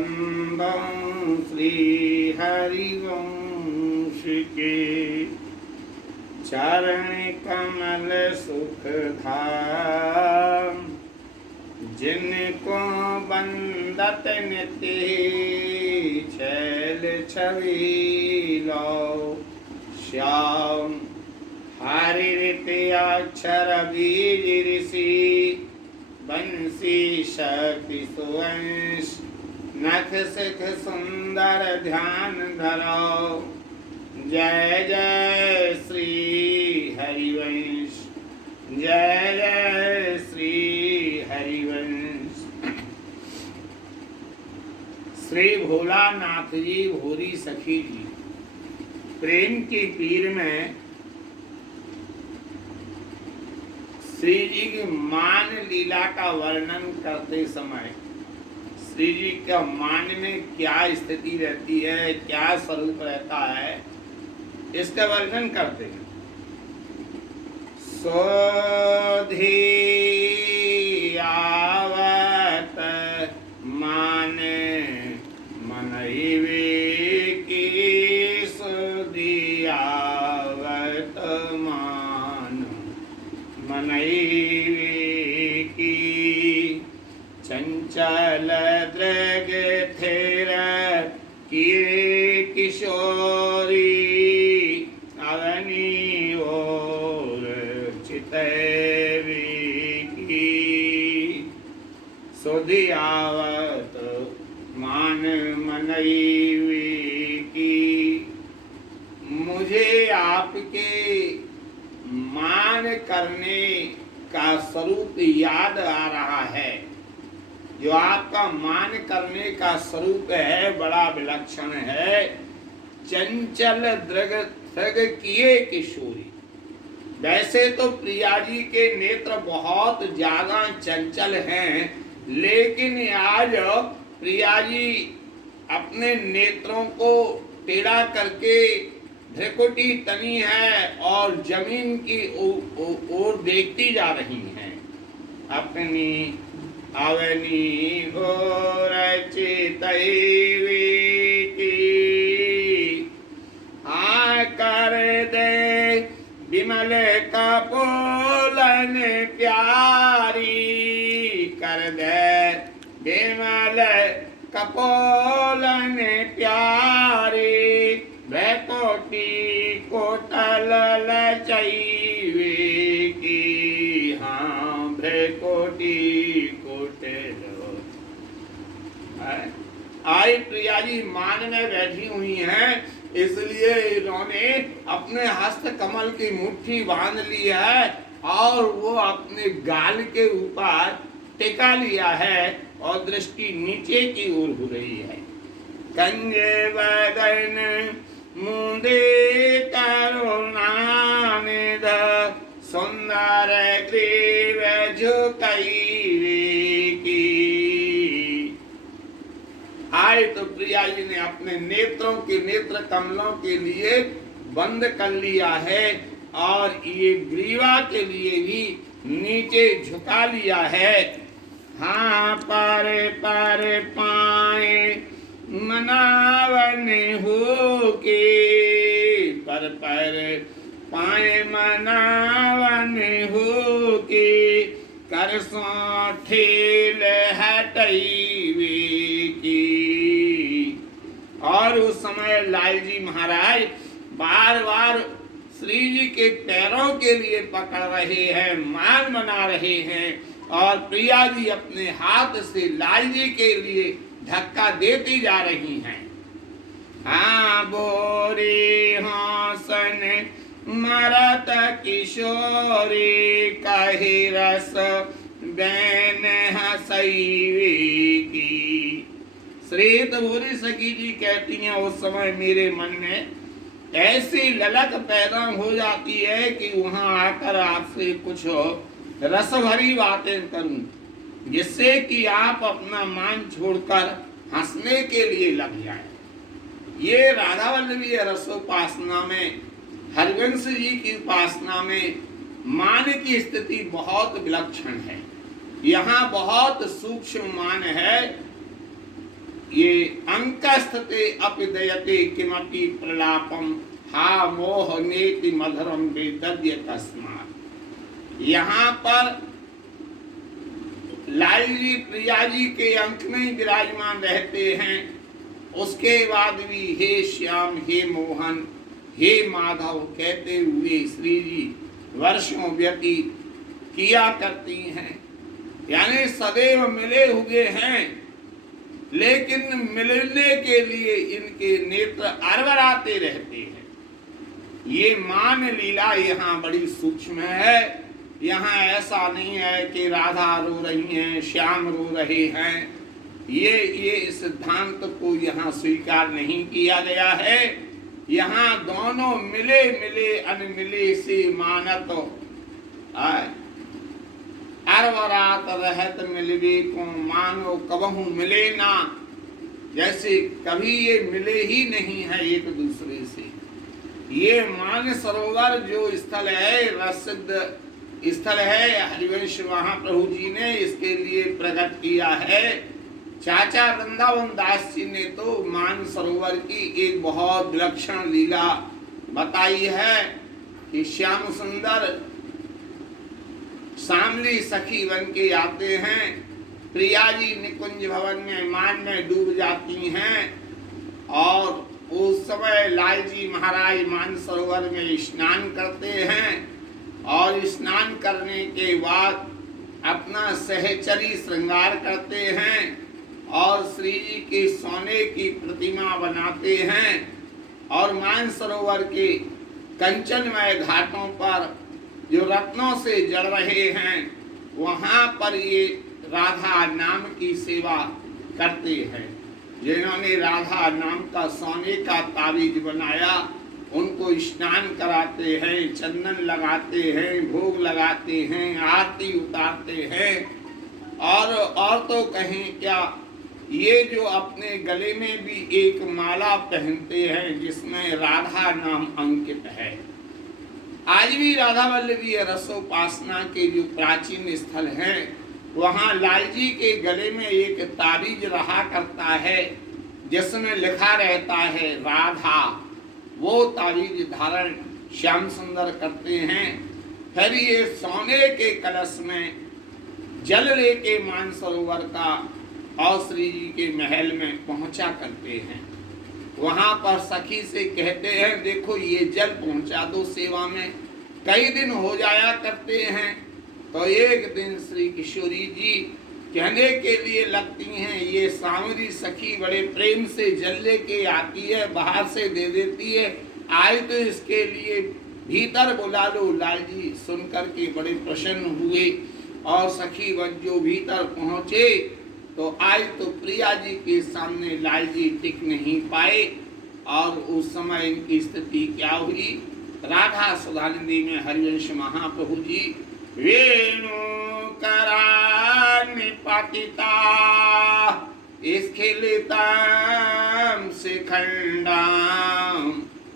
संबं श्री हरिवंश के चरण कमल सुख धाम, जिनको बंदत नित्य छैल छवि लो श्याम। हरित अक्षर बीज ऋषि बंसी शक्ति सुवंश, नख सिख सुंदर ध्यान धरो। जय जय श्री हरिवंश, जय जय श्री हरिवंश। श्री भोलानाथ जी भोरी सखी जी प्रेम की पीर में श्री जी की मान लीला का वर्णन करते समय श्री जी का मान में क्या स्थिति रहती है, क्या स्वरूप रहता है, इसका वर्णन करते हैं। सोधी आवत मान मनईवे की, सोधी आवत मान मनईवे की। चंचल दृग थेर किए किशोरी, अवनी और चितवी की। सुधि आवत मान मनईवी की। मुझे आपके मान करने का स्वरूप याद आ रहा है। जो आपका मान करने का स्वरूप है बड़ा विलक्षण है। चंचल दृग थग किए किशोरी। वैसे तो प्रिया जी के नेत्र बहुत ज्यादा चंचल हैं, लेकिन आज प्रिया जी अपने नेत्रों को टेढ़ा करके भ्रिकुटी तनी है और जमीन की ओर देखती जा रही हैं। अपनी अवनी घोर चितैवी की, कर दे विमल कपोलन प्यारी। कर दे विमल कपोलन प्यारी, भ्रकोटी कोटल लचैवी की। हाँ भ्रकोटी आई प्रिया जी मान में बैठी हुई हैं, इसलिए इन्होंने अपने हस्त कमल की मुट्ठी बांध ली है और वो अपने गाल के ऊपर टिका लिया है और दृष्टि नीचे की ओर हो रही है। कंजे बदन मुंदे करुणानिध, सुंदर ग्रीव झुकाई की। आए तो प्रिया जी ने अपने नेत्रों के नेत्र कमलों के लिए बंद कर लिया है और ये ग्रीवा के लिए भी नीचे झुका लिया है। हाँ पर पाए मनावन हो के, पर पाए मनावन हो के। कर सो ठेल हटैवी की। और उस समय लाल जी महाराज बार बार श्री जी के पैरों के लिए पकड़ रहे हैं, मान मना रहे हैं और प्रिया जी अपने हाथ से लाल जी के लिए धक्का देती जा रही हैं। हाँ बोरी हासन मरत किशोरी, कही रस बैन हसैवी की। श्री भोरी सखी जी कहती हैं उस समय मेरे मन में ऐसी ललक पैदा हो जाती है कि वहां आकर आपसे कुछ रस भरी बातें करूं, जिससे कि आप अपना मान छोड़कर हंसने के लिए लग जाए। ये राधा वल्लभी रसोपासना में, हरिवंश जी की उपासना में मान की स्थिति बहुत विलक्षण है। यहाँ बहुत सूक्ष्म मान है ये अंकस्थे अपदयते किमपि प्रलापम हा मोह नेति मधुरम वेदद्य तस्मात्। यहाँ पर लाल जी प्रिया जी के अंक में ही विराजमान रहते हैं, उसके बाद भी हे श्याम, हे मोहन, हे माधव कहते हुए श्री जी वर्षों व्यतीत किया करती हैं। यानी सदैव मिले हुए हैं, लेकिन मिलने के लिए इनके नेत्र अरबराते रहते हैं। ये मान लीला यहाँ बड़ी सूक्ष्म है। यहाँ ऐसा नहीं है कि राधा रो रही हैं, श्याम रो रहे हैं। ये सिद्धांत को यहाँ स्वीकार नहीं किया गया है। यहाँ दोनों मिले मिले अनमिले से मानत अरवरात रहत मिलवे को मानो कबहू मिले ना। जैसे कभी ये मिले ही नहीं है एक दूसरे से। ये मान सरोवर जो स्थल है, प्रसिद्ध स्थल है, हरिवंश महाप्रभु जी ने इसके लिए प्रकट किया है। चाचा वृंदावन दास जी ने तो मान सरोवर की एक बहुत विलक्षण लीला बताई है कि श्याम सुंदर शामली सखी बन के आते हैं, प्रिया जी निकुंज भवन में मान में डूब जाती हैं, और उस समय लाल जी महाराज मान सरोवर में स्नान करते हैं, और स्नान करने के बाद अपना सहचरी श्रृंगार करते हैं, और श्री जी के सोने की प्रतिमा बनाते हैं, और मान सरोवर के कंचनमय घाटों पर जो रत्नों से जड़ रहे हैं, वहाँ पर ये राधा नाम की सेवा करते हैं। जिन्होंने राधा नाम का सोने का ताबीज बनाया, उनको स्नान कराते हैं, चंदन लगाते हैं, भोग लगाते हैं, आरती उतारते हैं। और तो कहें क्या, ये जो अपने गले में भी एक माला पहनते हैं जिसमें राधा नाम अंकित है। आज भी राधा वल्लभी रसोपासना के जो प्राचीन स्थल हैं, वहाँ लाल जी के गले में एक ताबीज रहा करता है जिसमें लिखा रहता है राधा। वो ताबीज धारण श्याम सुंदर करते हैं। फिर ये सोने के कलश में जल लेके मानसरोवर का और श्री जी के महल में पहुंचा करते हैं। वहां पर सखी से कहते हैं, देखो ये जल पहुंचा दो सेवा में। कई दिन हो जाया करते हैं, तो एक दिन श्री किशोरी जी कहने के लिए लगती हैं, ये सांवरी सखी बड़े प्रेम से जल लेके आती है, बाहर से दे देती है, आज तो इसके लिए भीतर बुला लो। लाल जी सुनकर के बड़े प्रसन्न हुए, और सखी बच्चों भीतर पहुंचे तो आज तो प्रिया जी के सामने लाल जी टिक नहीं पाए। और उस समय इनकी स्थिति क्या हुई, राधा सुधानिधि में हरिवंश महाप्रभु जी वेणु करानि पतिता स्खलितां शिखंडां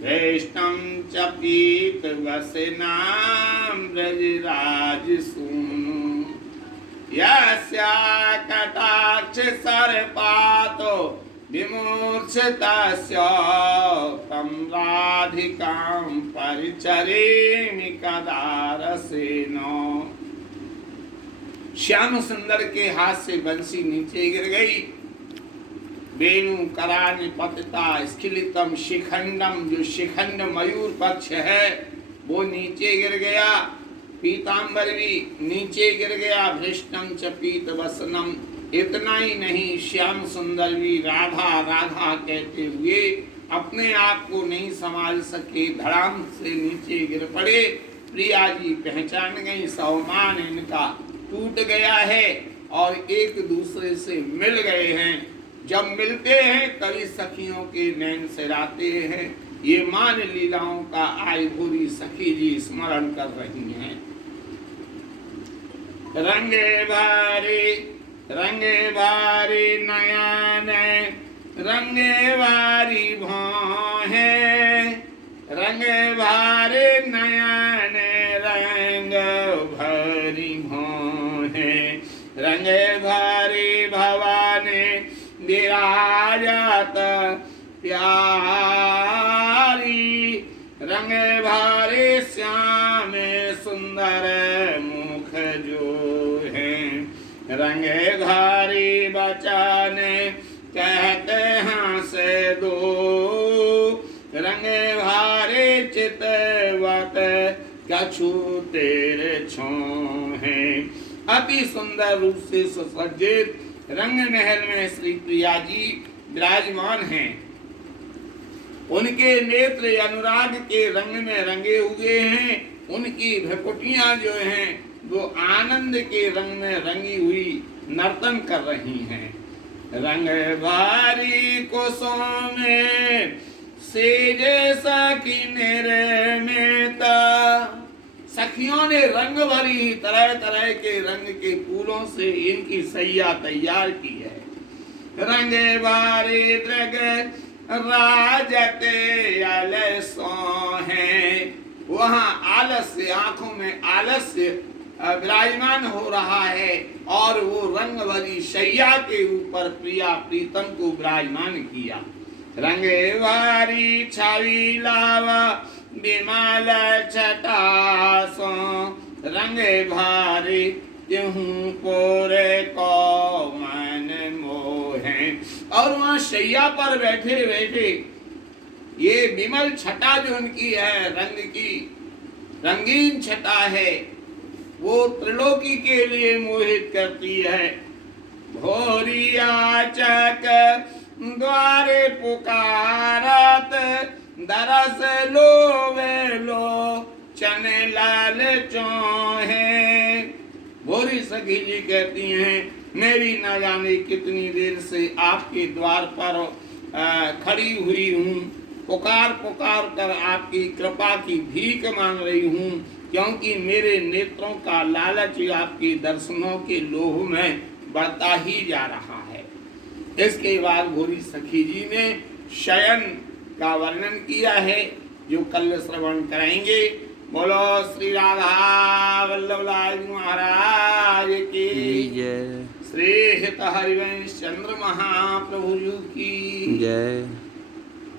वेष्टं च पीत वसनां ब्रजराज सूनु यस्या कटाक्ष सर्पातो विमूर्छितस्य तं राधिकां परिचरेमि कदा रसेन। श्याम सुंदर के हाथ से बंसी नीचे गिर गई। वेणु करानि पतिता स्खलितम शिखंडम, जो शिखंड मयूर पक्ष है वो नीचे गिर गया। पीतांबर भी नीचे गिर गया। भ्रष्टम च पीत वसनम, इतना ही नहीं श्याम सुंदर भी राधा राधा कहते हुए अपने आप को नहीं संभाल सके, धड़ाम से नीचे गिर पड़े। प्रिया जी पहचान गई, सम्मान इनका टूट गया है और एक दूसरे से मिल गए हैं। जब मिलते हैं तभी सखियों के नैन सिराते हैं। ये मान लीलाओं का आई भूरी सखी जी स्मरण कर रही हैं। रंगे भारी नयन रंगे भारी भौहें, रंगे भारी नयन रंग भरी भौहें, रंगे भारी भवानी विराजत प्यारी, रंग भारे श्याम सुंदर मुख जो है, रंग घारी बचन कहते हंस दो, रंग भारे चितवत कछु तेरे छों है। अति सुंदर रूप से सुसज्जित रंग महल में श्री प्रिया जी विराजमान हैं। उनके नेत्र अनुराग के रंग में रंगे हुए हैं। उनकी भ्रुकुटियां जो हैं वो आनंद के रंग में रंगी हुई नर्तन कर रही हैं। रंग भारी कुसुम सेज सखी निर्मिता, सखियों ने रंग भरी तरह तरह के रंग के फूलों से इनकी सैया तैयार की है। रंग भारी दृग राजते आलसों हैं, वहाँ आलस्य, आंखों में आलस्य विराजमान हो रहा है और वो रंग भरी शैया के ऊपर प्रिया प्रीतम को विराजमान किया। रंग भारी छवि लावा विमल छटासों, रंग भारी त्यों पोरे को मन मोहे। और वहाँ शैया पर बैठे बैठे ये विमल छटा जो उनकी है, रंग की रंगीन छटा है, वो त्रिलोकी के लिए मोहित करती है। भोरिया चक द्वारे पुकारत, दरस लो वे लो चने लाल चौहे। भोरी सखी जी कहती हैं, मैं भी न जाने कितनी देर से आपके द्वार पर खड़ी हुई हूँ, पुकार पुकार कर आपकी कृपा की भीख मांग रही हूँ, क्योंकि मेरे नेत्रों का लालच आपके दर्शनों के लोभ में बढ़ता ही जा रहा है। इसके बाद भोरी सखी जी ने शयन का वर्णन किया है, जो कल श्रवण करेंगे। बोलो श्री राधा वल्लभ लाल महाराज की जय। श्री हित हरिवंश चंद्र महाप्रभु की जय।